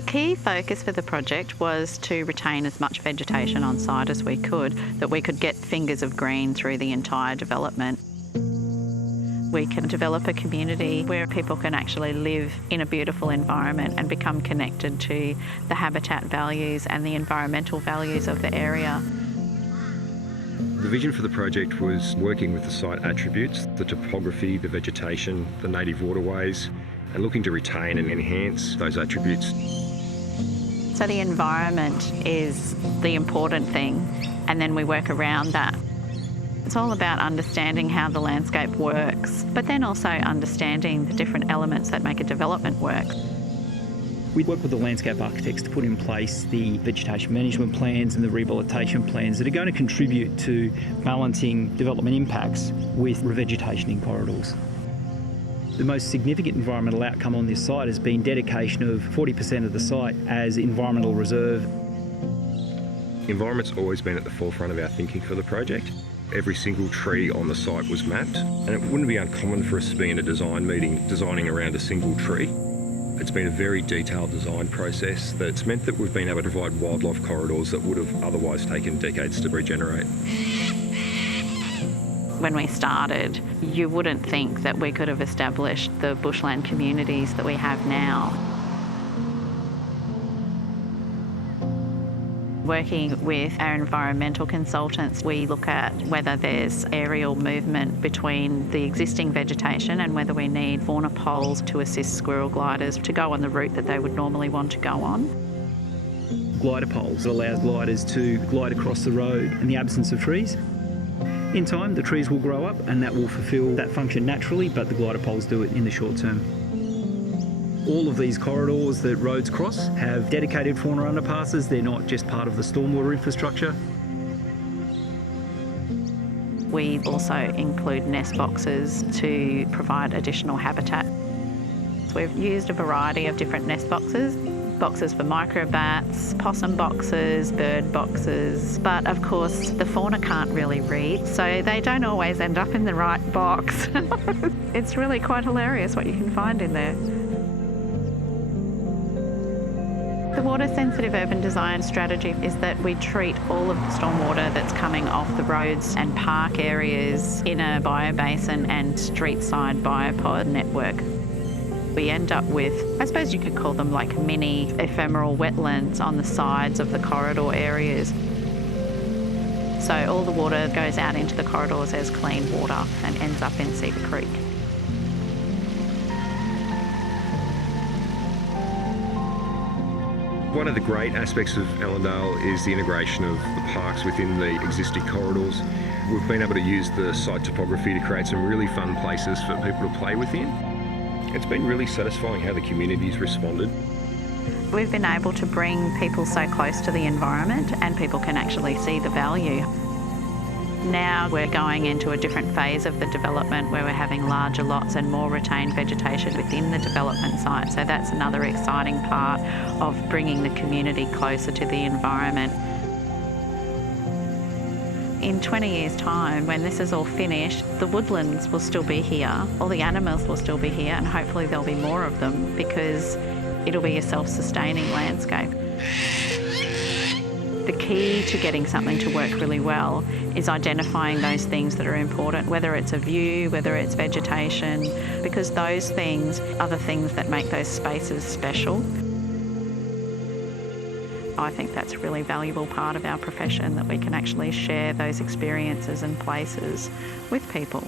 The key focus for the project was to retain as much vegetation on site as we could, that we could get fingers of green through the entire development. We can develop a community where people can actually live in a beautiful environment and become connected to the habitat values and the environmental values of the area. The vision for the project was working with the site attributes, the topography, the vegetation, the native waterways, and looking to retain and enhance those attributes. So the environment is the important thing, and then we work around that. It's all about understanding how the landscape works, but then also understanding the different elements that make a development work. We work with the landscape architects to put in place the vegetation management plans and the rehabilitation plans that are going to contribute to balancing development impacts with revegetation in corridors. The most significant environmental outcome on this site has been dedication of 40% of the site as environmental reserve. Environment's always been at the forefront of our thinking for the project. Every single tree on the site was mapped, and it wouldn't be uncommon for us to be in a design meeting designing around a single tree. It's been a very detailed design process that's meant that we've been able to provide wildlife corridors that would have otherwise taken decades to regenerate. When we started, you wouldn't think that we could have established the bushland communities that we have now. Working with our environmental consultants, we look at whether there's aerial movement between the existing vegetation and whether we need fauna poles to assist squirrel gliders to go on the route that they would normally want to go on. Glider poles allow gliders to glide across the road in the absence of trees. In time, the trees will grow up and that will fulfil that function naturally, but the glider poles do it in the short term. All of these corridors that roads cross have dedicated fauna underpasses. They're not just part of the stormwater infrastructure. We also include nest boxes to provide additional habitat. We've used a variety of different nest boxes. Boxes for microbats, possum boxes, bird boxes, but of course the fauna can't really read, so they don't always end up in the right box. It's really quite hilarious what you can find in there. The water-sensitive urban design strategy is that we treat all of the stormwater that's coming off the roads and park areas in a biobasin and street-side biopod network. We end up with, I suppose you could call them like mini ephemeral wetlands on the sides of the corridor areas. So all the water goes out into the corridors as clean water and ends up in Cedar Creek. One of the great aspects of Ellendale is the integration of the parks within the existing corridors. We've been able to use the site topography to create some really fun places for people to play within. It's been really satisfying how the community's responded. We've been able to bring people so close to the environment and people can actually see the value. Now we're going into a different phase of the development where we're having larger lots and more retained vegetation within the development site. So that's another exciting part of bringing the community closer to the environment. In 20 years' time, when this is all finished, the woodlands will still be here, all the animals will still be here, and hopefully there'll be more of them because it'll be a self-sustaining landscape. The key to getting something to work really well is identifying those things that are important, whether it's a view, whether it's vegetation, because those things are the things that make those spaces special. I think that's a really valuable part of our profession, that we can actually share those experiences and places with people.